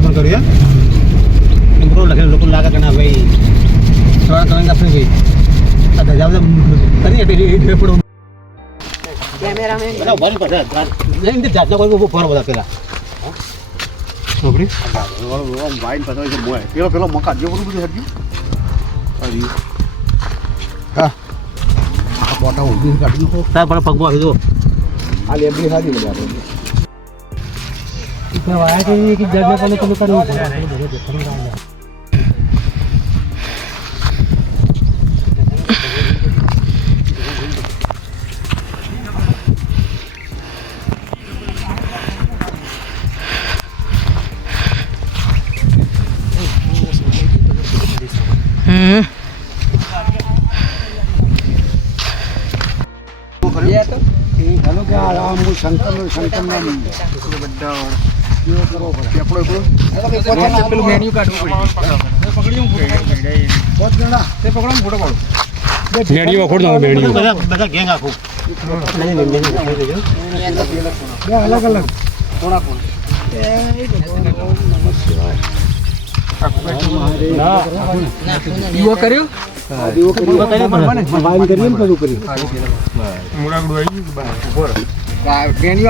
Phone કર્યો એમ બરોબર લખેલું લોકો લાગે કે ના ભાઈ થોડા તમે કાપી ભાઈ આ દજા બધા કરી એટલે એ ડે પડો. બધા ઊભા નહીં જાતના કોઈ ફરો બધા પેલા છોકરી વાઈન પતાવી છે મોય પેલો. પેલો મકા જો બધું બધું હટ્યું અરે હા. બોટા ઊંધી કાઢી નાખો તાર પણ પગમાં આવી દો આ લેબડી સારી બધા. વાયા કે કે જડને પેલે પેલું કરવું હમ. હેલો કે આ રામ હું શંકર શંકર નામ બધા કરો પેપડો પેલો પેલું મેન્યુ કાઢવું પાંચ જણા તે પકડો ને ફોટો પાડો બધા બધા ગેંગ આખું. અલગ અલગ કોણા કોણ યુવો કર્યું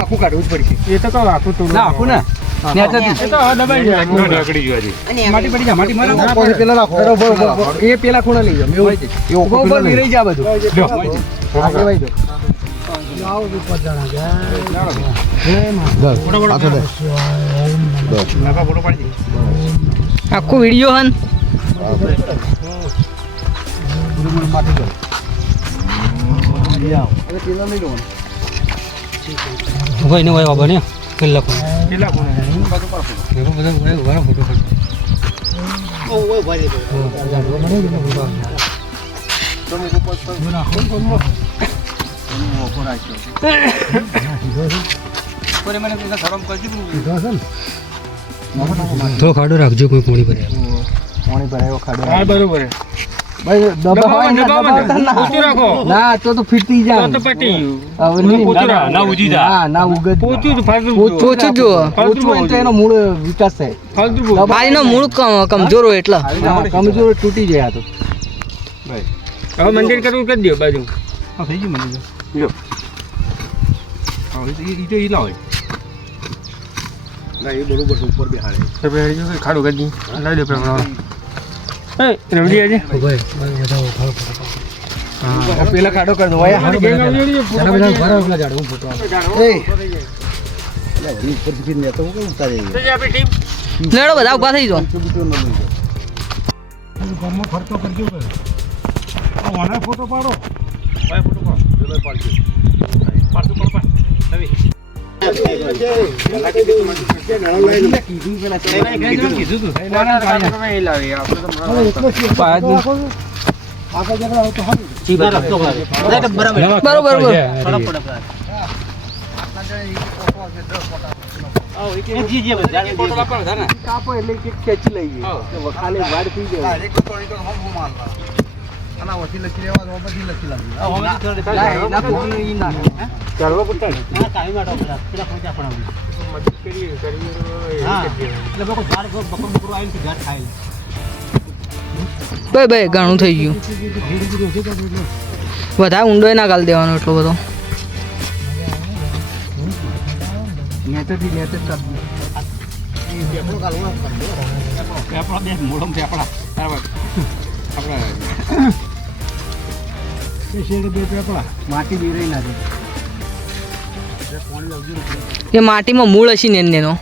આખું કાઢવું જ પડશે. એ તો આખું તું ના આખું ને? આખું વીડિયો હન. પેલા લઈ લો. કોઈ પેલા કોઈ કેટલા કોણ બધા બધા બધા ફોટો ઓ ઓ તો. ખાડો રાખજો કોઈ પોણી પર. પાણી ભરાયો ખાડો. બરોબર. ભાઈ ને, દબાવો ના. ઊંચું રાખો. ના તો તો ફીટી જાય. તો પટી. હવે નહીં. પોચું રાખો. ના ઉજી જા. ના ના ઉગજ પોચું તો પોચું પોચું ઓછું તો એનો મૂળ વિકાસ થાય. ફાલતુ મૂળ કમજોર હોય એટલે. કમજોર તૂટી જાય આ તો. હવે મંદિર કરવું કરી દો બાજુ. થઈ ગયું મને લ્યો. ઈ તો ઈ લાવે ના એ બરોબર ઉપર બેહાડે. ખાડું કરી દી લઈ દે પેલા. રમજી આજે પેલા કાઢો કરી દો લેડો બધા ઊભા થઈ જાઓ. ગામમાં ફરતો કરજો ફોટો પાડો ફોટો પાડો પાડજો પાડતું પાડ ના. બરાબર બરોબર બરોબર કાપો એટલે એક એક ખેંચી લઈ ગઈ હા. કે વખાલે વાડ થઈ જાય લખી લેવા તો બધી લખી કરીએ ભાઈ ભાઈ ઘણું થઈ ગયું. વધારે ઊંડો ના ગાલ દેવાનો એટલો બધો. બે મોડમ પેપડા બરાબર. આપણે બે. માટી બી નાખે એ માટીમાં મૂળ હશે ને એનો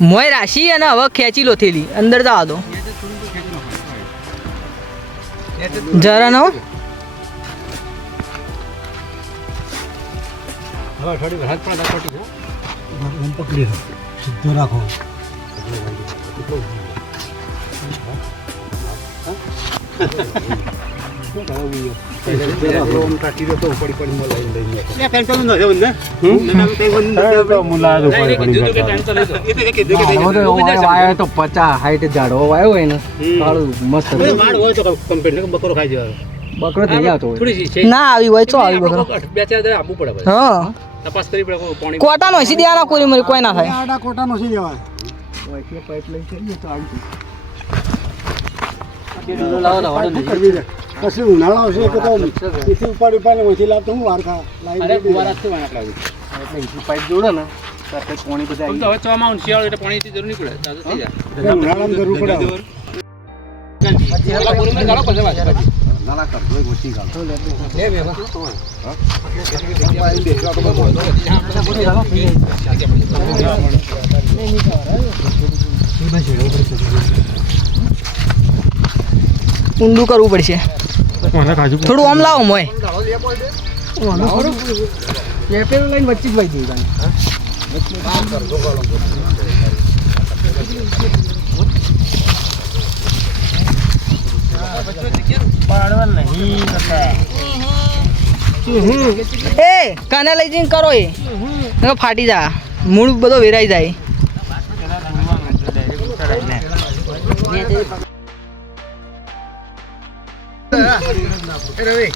મોય રાશી અને હવે ખેંચી લો થેલી. અંદર જવા દો. જરા નો સીધો રાખો. ને, આવી હોય આવી બકરો આપવું પડે. હા તપાસ કોટા નો હસી દેવાના કોઈ મરી, કોઈ ના થાય આડા કોટા નો સી દેવાય તો વાળો નહીં. પછી ઉનાળો આવશે કે તો એથી ઉપાડ ઉપાડ ઓછી લાવતો હું વાર ખા અરે ફુવારા જ છે વાળા આપણા એટલે ઇથી પાઇપ જોડે ને સાથે પાણી બધા આવી તો હવે ચોમાસું શિયાળો એટલે પાણીની જરૂર નહીં પડે તાજું થઈ જાય ઉનાળામાં જરૂર પડે હવે. ગાળો પછી વાંચે પછી. ના ના કરતો હોય ઓછી ગાળો. લે બેસવા તો. ઊંડું કરવું પડશે થોડું આમ લાવો મોય. પેલું લઈને વચ્ચે જ વાઈ જઈ એ, કાને લઈ જઈને કરો એ. ફાટી જા. મૂળ બધો વેરાઈ જાય. એ.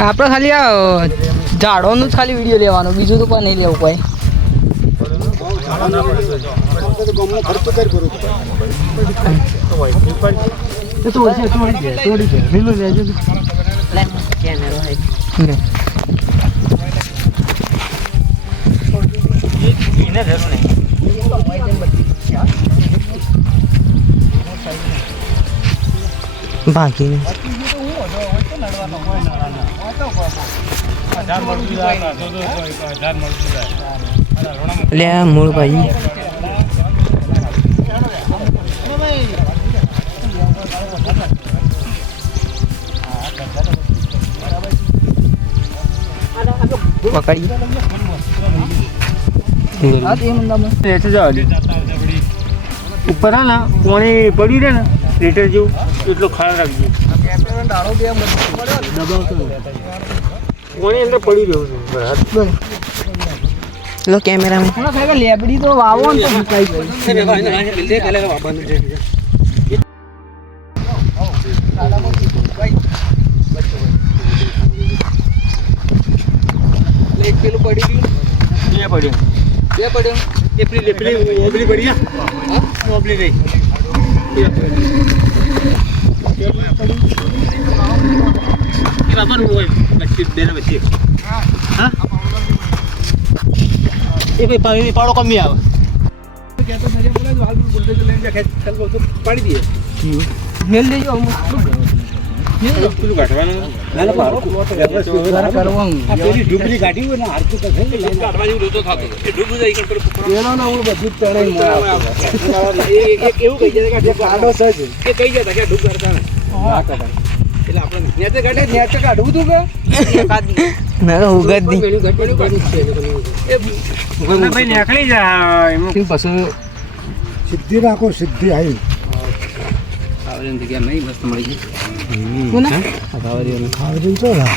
આપણે ખાલી આ ઝાડોનું જ ખાલી વીડિયો લેવાનો, બીજું તો પણ નહીં લેવું કોઈ તો ગામનો ખર્ચો કરી ભરો તો. ભાગીને. લે મૂળ ભાઈ. પકડી હા તે ઉપર હા ને પાણી પડી રહે ને લીટર જેવું એટલો ખ્યાલ રાખજો. પાણી અંદર પડી રહ્યું છે લો કેમેરામાં. લેબડી તો વાવો ને તો મુકાઈ ગઈ બે પડ્યું? બે પડ્યું? એપ્રિલ એપ્રિલ ઓબલી પડી. ઓબલી રહી એ બાપાનું હોય. વચ્ચે બેને વચ્ચે હા? એ ભાઈ પાણી પાડો કમી આવે. પાડી દઈએ. મેલ દેજો પેલું કાઢી હોય ને હારતું જાય હું બધું એવું કહી જાય એ કહી જાય કે ડૂબ કરતા. એટલે આપણે નેચે કાઢે કાઢવું તું કે એ ભાઈ નીકળી જાય એમાં સિદ્ધિ રાખો સિદ્ધિ આવી આવવાની જગ્યા નહીં મસ્ત મળી ગઈ કોને આવરી તો લા.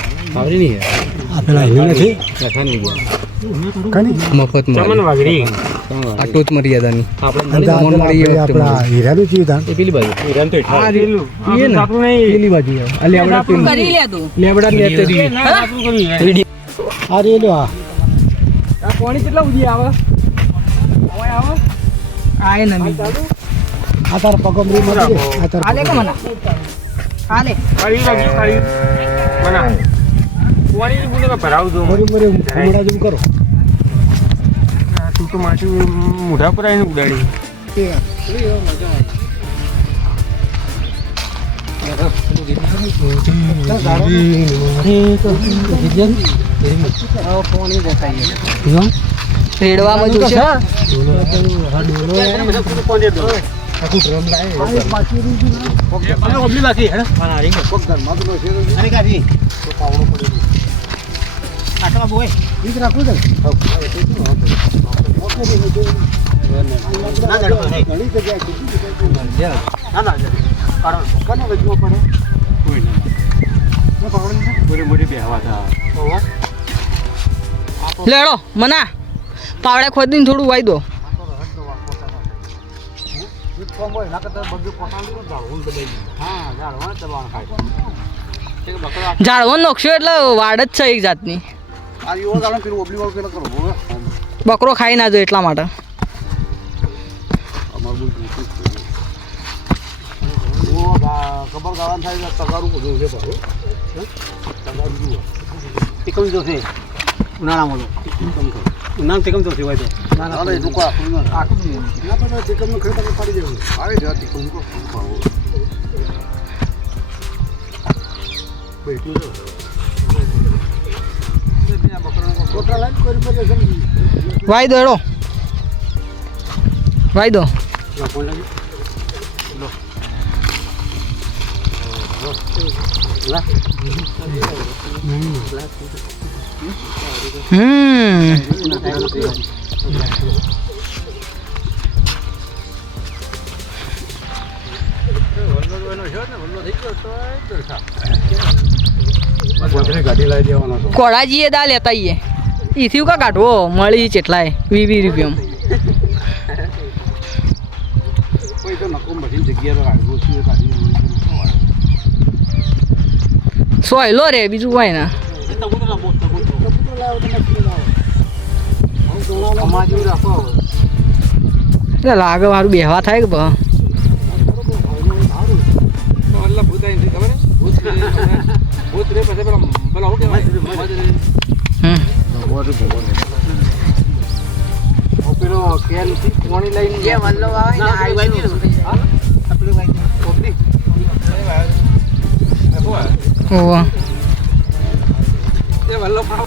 આ ટોચ મર્યાદાની પાણી કેટલા આવે આવે આ તારા પગમરી મળી આ તારા આલે કે મના આલે કાઢી રાખજો કાઢી મના પાણી બોલે ભરાવ દો મરી મરી ઘૂમડા જેવું કરો. તું તો માછું મોઢા પર આવીને ઉડાડી. રેડવામાં જોશે? ઓબલી બાકી હેડ. કોક ધર્માત નો છે તો અને કાઢી. તો પાવડો પડ્યો આટલા બોય. ઈ જ રાખવું ના. ઘણી જગ્યાએ ના ના કારણ કને વચમાં પડે કોઈ ના ને. મોટી મોટી બેહવા હતા લેડો મના. પાવડા ખોદીને થોડું વાઈ દો. હા ઝાડવા દબાણ ખાય. એક બકરો ઝાડવો નોખશો એટલે વાડ જ છે એક જાતની. બકરો ખાઈ ના જો એટલા માટે. બધું ખબર ગાવાનું થાય તગારું બધું છે હે? તગારું જુઓ. ટીકમ જોશે ઉનાળામાં ઉનાળામાં ટીકમ જોશે હોય તો. ના એ લોકો આખું આખું ના તો ટીકમનું ખેતર પડી જવું આવે છે ટીકમ કો ભાવો બેઠું છે કોટરા લાઈન કોઈ વાઈ દો એડો વાઈ દો લો લા હમ ગાડી લાવી દેવાનો હતો કોળાજીએ દા લેતા આઈએ ઈથી કા કાઢવો મળી ચેટલાય વી વી રૂપિયામાં કોઈ તો નકમ બધી જગ્યાએ આવ્યો છું ગાડી સોયલો રે બીજું કોઈ ના અમાજુ રાખો એટલે લાગે મારું બેહવા થાય કે બા પાણી લઈને વલ્લો આવે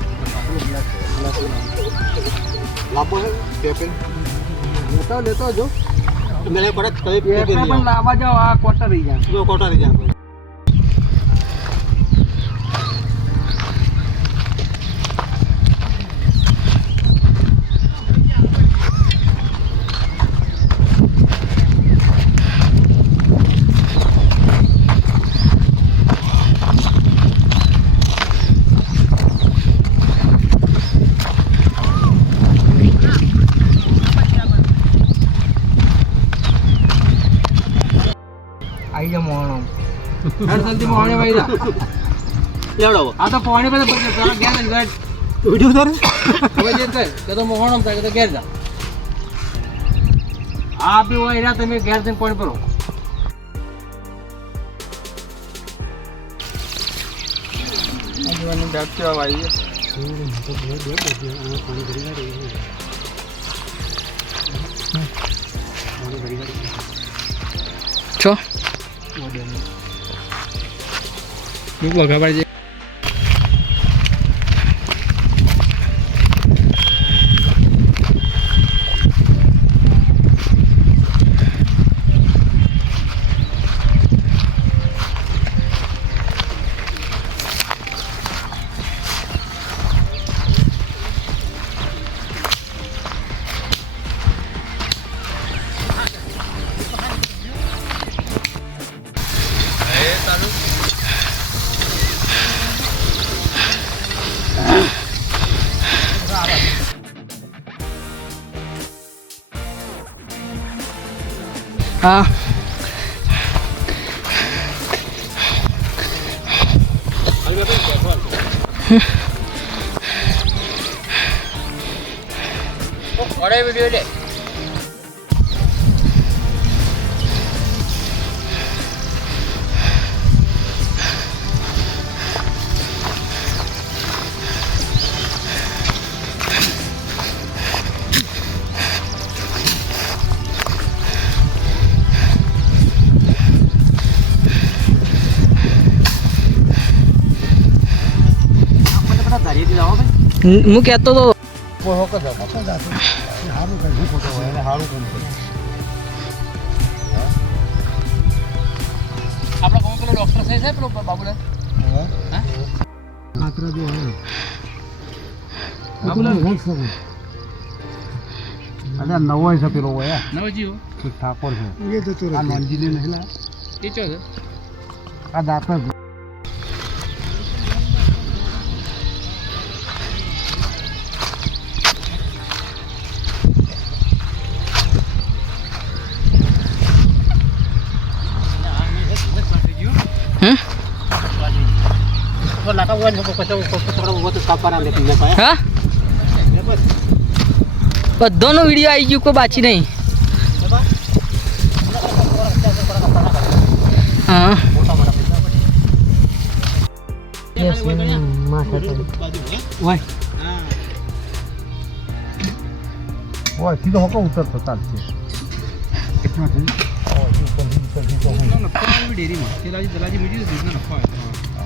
લાંબો છે લેતો લેતો જો મેલે પડે કઈ લાવવા જાવ આ કોટર રહી જાય જો કોટા રહી જાય હેડ જલ્દી મોહણે લેવડો આ તો પાણી પર જ બેઠ વિડિયો તારે હવે જે કર કે તો મોહણો થાય કે તો ઘેર જા. આ બી હોય રહ્યા તમે ગેર જઈને પાણી ભરો. કેવા મૂકવા ખબર છે? હા ઓરે વિડિયો લે હું કહેતો તો કોઈ હોક જ આપો. સારું કરે શું ખોટો હોય એને સારું કહેતો કરે આપણા ગામમાં પેલો ડૉક્ટર થઈ છે પેલો બાબુલાલ. હા? અરે નવો છે. પેલો હોય નવજીવો? એક ઠાકોર છે. એ જતો આ નોંધીને નહીં એ ચો છે? આ દાંતર હા બધાનો વીડિયો આવી ગયો કોઈ બાચી નહીં હા હોય સીધો હોકો ઉતરતો ચાલશે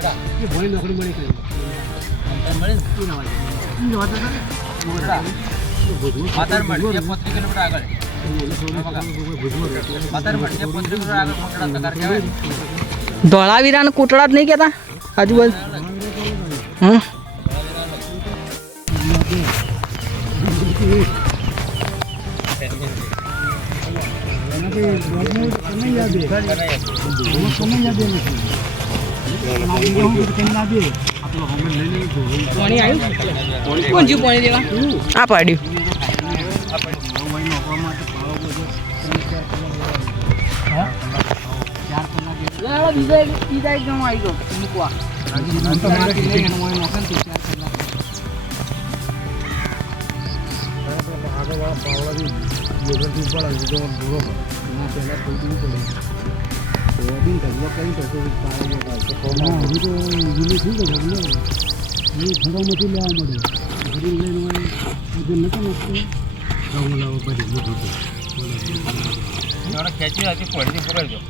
લાખો પશુપાલકોને આપી જ નહીં ભેટ બનાસ ડેરીએ આ વર્ષે પશુપાલકોને એક તો જ્યાં માતાને મળતા પેલી બાજુ એ ભણી નોકરી મળી કરી માતાર મળી પોત્રી કિલોમીટર આગળ માતાર મળી પોત્રી કિલોમીટર આગળ મોકળા દેવા આ પાડ્યું બીજા એક બીજા એક જણો આવી ગયો મૂકવા ખેંચી હતી પડી પકડજો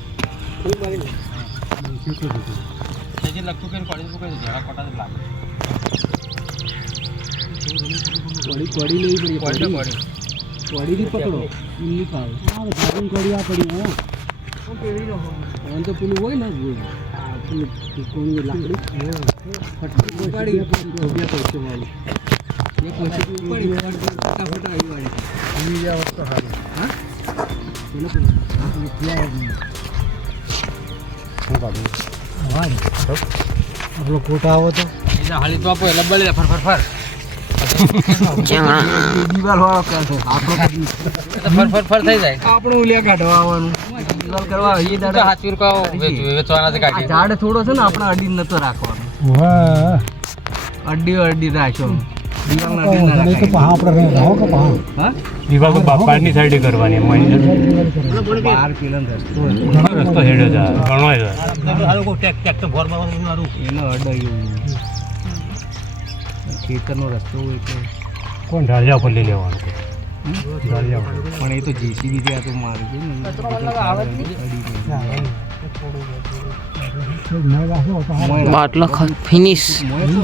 ખેંચી લગતું કરીને પડી લાગે પડી પડી લેવી પડી પડી પડી પડી પકડો એમની પાવ સારું ભાગન કરી આ પડી હા ઓન તો પેલું હોય ને પેલું કોની લાકડી આપણો કોટા આવો તો હાલી તો આપો એટલે બળે ફર ફર ફર આપણો ફર ફર થઈ જાય આપણું ઉલિયા કાઢવા આવવાનું કરવા એ વેચવાના ઝાડ થોડો છે ને આપણે અડી નતો રાખવાનો. હા? અડી અડી રાખ્યો ખેતર ના રસ્તો રસ્તો હેડ્યો છે ઘણો છે. એનો અડાયું ખેતરનો રસ્તો હોય એટલે કોણ ઢાળિયા ખોલી લઈ લેવાનું. પણ એ તો જેસીબી થી આ તો મારું છે ને. બાટલો ફિનિશ મોય તો.